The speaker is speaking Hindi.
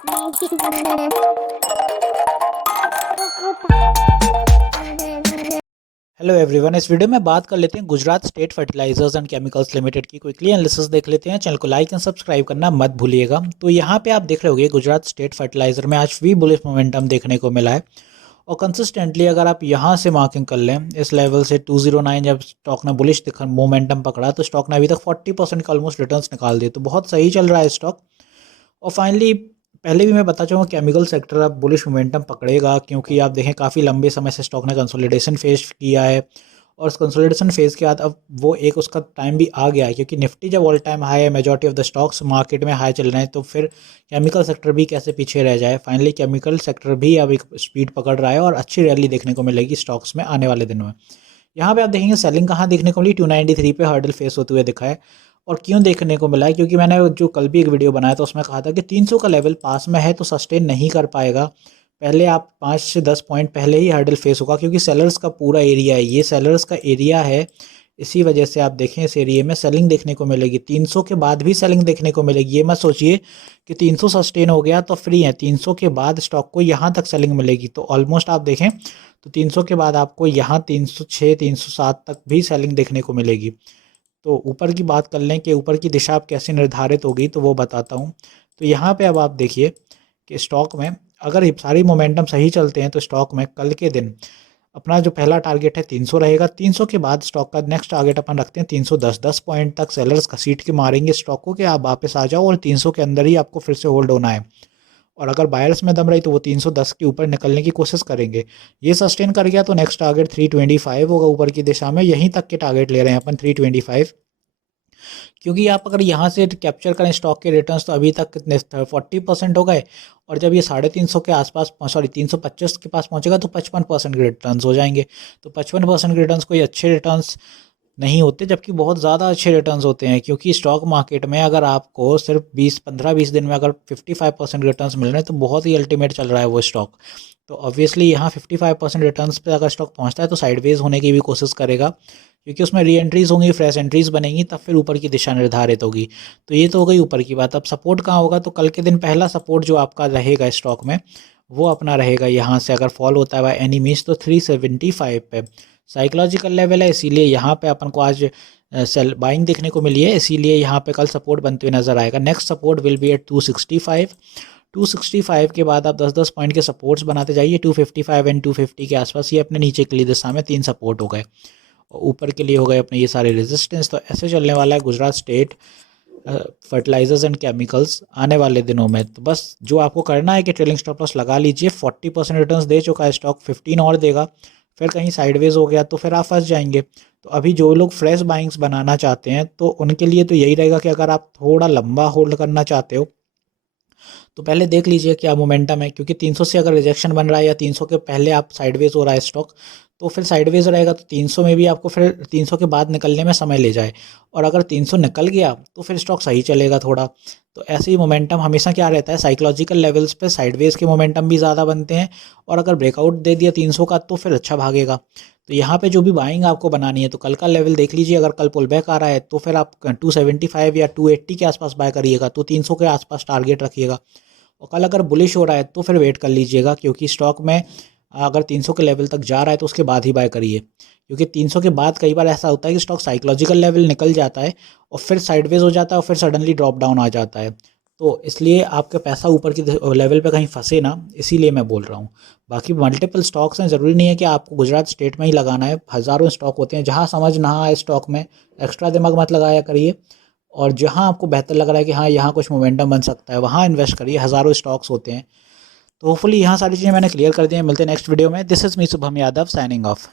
हेलो एवरीवन, इस वीडियो में बात कर लेते हैं Gujarat State Fertilizers and Chemicals Limited की क्विकली एनालिसिस देख लेते हैं। चैनल को लाइक एंड सब्सक्राइब करना मत भूलिएगा। तो यहाँ पे आप देख रहे होंगे गुजरात स्टेट फर्टिलाइजर में आज भी बुलिश मोमेंटम देखने को मिला है और कंसिस्टेंटली अगर आप यहाँ से मार्किंग कर लें इस लेवल से 209 जब स्टॉक ने बुलिश मोमेंटम पकड़ा तो स्टॉक ने अभी तक 40% का ऑलमोस्ट रिटर्न्स निकाल दिए, तो बहुत सही चल रहा है स्टॉक। और फाइनली पहले भी मैं बता चाहूँगा केमिकल सेक्टर अब बुलिश मोमेंटम पकड़ेगा, क्योंकि आप देखें काफ़ी लंबे समय से स्टॉक ने कंसोलिडेशन फेस किया है और उस कंसोलिडेशन फेज के बाद अब वो एक उसका टाइम भी आ गया है, क्योंकि निफ्टी जब ऑल टाइम हाई है, majority of the stocks market में हाई चल रहे हैं, तो फिर केमिकल सेक्टर भी कैसे पीछे रह जाए। फाइनली केमिकल सेक्टर भी अब एक स्पीड पकड़ रहा है और अच्छी रैली देखने को मिलेगी स्टॉक्स में आने वाले दिनों में। यहाँ पे आप देखेंगे सेलिंग कहाँ देखने को मिली, 293 पे हर्डल फेस होते हुए दिखा है। और क्यों देखने को मिला है, क्योंकि मैंने जो कल भी एक वीडियो बनाया था उसमें कहा था कि 300 का लेवल पास में है तो सस्टेन नहीं कर पाएगा, पहले आप 5 से 10 पॉइंट पहले ही हर्डल फेस होगा, क्योंकि सेलर्स का पूरा एरिया है, ये सेलर्स का एरिया है। इसी वजह से आप देखें इस एरिया में सेलिंग देखने को मिलेगी, 300 के बाद भी सेलिंग देखने को मिलेगी। ये मत सोचिए कि 300 सस्टेन हो गया तो फ्री है, 300 के बाद स्टॉक को यहाँ तक सेलिंग मिलेगी। तो ऑलमोस्ट आप देखें तो 300 के बाद आपको यहाँ 306 307 तक भी सेलिंग देखने को मिलेगी। तो ऊपर की बात कर लें कि ऊपर की दिशा आप कैसे निर्धारित होगी, तो वो बताता हूँ। तो यहाँ पे अब आप देखिए कि स्टॉक में अगर ये सारी मोमेंटम सही चलते हैं तो स्टॉक में कल के दिन अपना जो पहला टारगेट है 300 रहेगा। 300 के बाद स्टॉक का नेक्स्ट टारगेट अपन रखते हैं 310 पॉइंट तक सेलर्स घसीट के मारेंगे स्टॉक को कि आप वापस आ जाओ और 300 के अंदर ही आपको फिर से होल्ड होना है। और अगर बायर्स में दम रही तो वो 310 के ऊपर निकलने की कोशिश करेंगे। ये सस्टेन कर गया तो नेक्स्ट टारगेट 325 होगा ऊपर की दिशा में, यहीं तक के टारगेट ले रहे हैं अपन 325, क्योंकि आप अगर यहाँ से कैप्चर करें स्टॉक के रिटर्न्स तो अभी तक कितने 40% हो गए, और जब ये 350 के आसपास 325 के पास पहुँचेगा तो 55% के रिटर्न्स हो जाएंगे। तो 55% के रिटर्न्स कोई अच्छे रिटर्न्स नहीं होते, जबकि बहुत ज़्यादा अच्छे रिटर्न्स होते हैं, क्योंकि स्टॉक मार्केट में अगर आपको सिर्फ 15-20 दिन में अगर 55% रिटर्न्स मिल रहे हैं तो बहुत ही अल्टीमेट चल रहा है वो स्टॉक। तो ऑब्वियसली यहाँ 55% रिटर्न्स पे अगर स्टॉक पहुँचता है तो साइडवेज होने की भी कोशिश करेगा, क्योंकि उसमें री एंट्रीज होंगी, फ्रेश एंट्रीज बनेंगी, तब फिर ऊपर की दिशा निर्धारित होगी। तो ये तो हो गई ऊपर की बात। अब सपोर्ट कहाँ होगा, तो कल के दिन पहला सपोर्ट जो आपका रहेगा स्टॉक में वो अपना रहेगा यहाँ से अगर फॉल होता है बाय एनी मीन्स तो 375 पे साइकोलॉजिकल लेवल है, इसीलिए यहाँ पे अपन को आज सेल बाइंग देखने को मिली है, इसीलिए यहाँ पे कल सपोर्ट बनते हुए नजर आएगा। Next support will be at 265 के बाद आप 10-10 पॉइंट के सपोर्ट्स बनाते जाइए। 255 एंड 250 के आसपास ये अपने नीचे के लिए दिशा में 3 सपोर्ट हो गए और ऊपर के लिए हो गए अपने ये सारे रेजिस्टेंस। तो ऐसे चलने वाला है Gujarat State Fertilizers and Chemicals आने वाले दिनों में। तो बस जो आपको करना है कि ट्रेलिंग स्टॉप लॉस लगा लीजिए। 40% रिटर्न्स दे चुका है स्टॉक, 15 और देगा, फिर कहीं साइडवेज हो गया तो फिर आप फंस जाएंगे। तो अभी जो लोग फ्रेश बाइंग्स बनाना चाहते हैं तो उनके लिए तो यही रहेगा कि अगर आप थोड़ा लंबा होल्ड करना चाहते हो तो पहले देख लीजिए क्या मोमेंटम है, क्योंकि 300 से अगर रिजेक्शन बन रहा है या 300 के पहले आप साइडवेज हो रहा है स्टॉक तो फिर साइडवेज रहेगा, तो 300 में भी आपको फिर 300 के बाद निकलने में समय ले जाए, और अगर 300 निकल गया तो फिर स्टॉक सही चलेगा थोड़ा। तो ऐसे ही मोमेंटम हमेशा क्या रहता है, साइकोलॉजिकल लेवल्स पे साइडवेज के मोमेंटम भी ज़्यादा बनते हैं, और अगर ब्रेकआउट दे दिया 300 का तो फिर अच्छा भागेगा। तो यहाँ पे जो भी बाइंग आपको बनानी है तो कल का लेवल देख लीजिए, अगर कल पुल बैक आ रहा है तो फिर आप 275 या 280 के आसपास बाय करिएगा, तो 300 के आसपास टारगेट रखिएगा। और कल अगर बुलिश हो रहा है तो फिर वेट कर लीजिएगा, क्योंकि स्टॉक में अगर 300 के लेवल तक जा रहा है तो उसके बाद ही बाय करिए, क्योंकि 300 के बाद कई बार ऐसा होता है कि स्टॉक साइकोलॉजिकल लेवल निकल जाता है और फिर साइडवेज हो जाता है और फिर सडनली ड्रॉप डाउन आ जाता है। तो इसलिए आपका पैसा ऊपर की लेवल पे कहीं फंसे ना, इसीलिए मैं बोल रहा हूँ। बाकी मल्टीपल स्टॉक्स हैं, ज़रूरी नहीं है कि आपको गुजरात स्टेट में ही लगाना है, हज़ारों स्टॉक होते हैं। जहाँ समझ ना आए स्टॉक में एक्स्ट्रा दिमाग मत लगाया करिए, और जहाँ आपको बेहतर लग रहा है कि हाँ यहाँ कुछ मोमेंटम बन सकता है वहाँ इन्वेस्ट करिए। हज़ारों स्टॉक्स होते हैं। तो होपफुली यहाँ सारी चीज़ें मैंने क्लियर कर दी हैं। मिलते हैं नेक्स्ट वीडियो में। This is me Shubham Yadav signing off.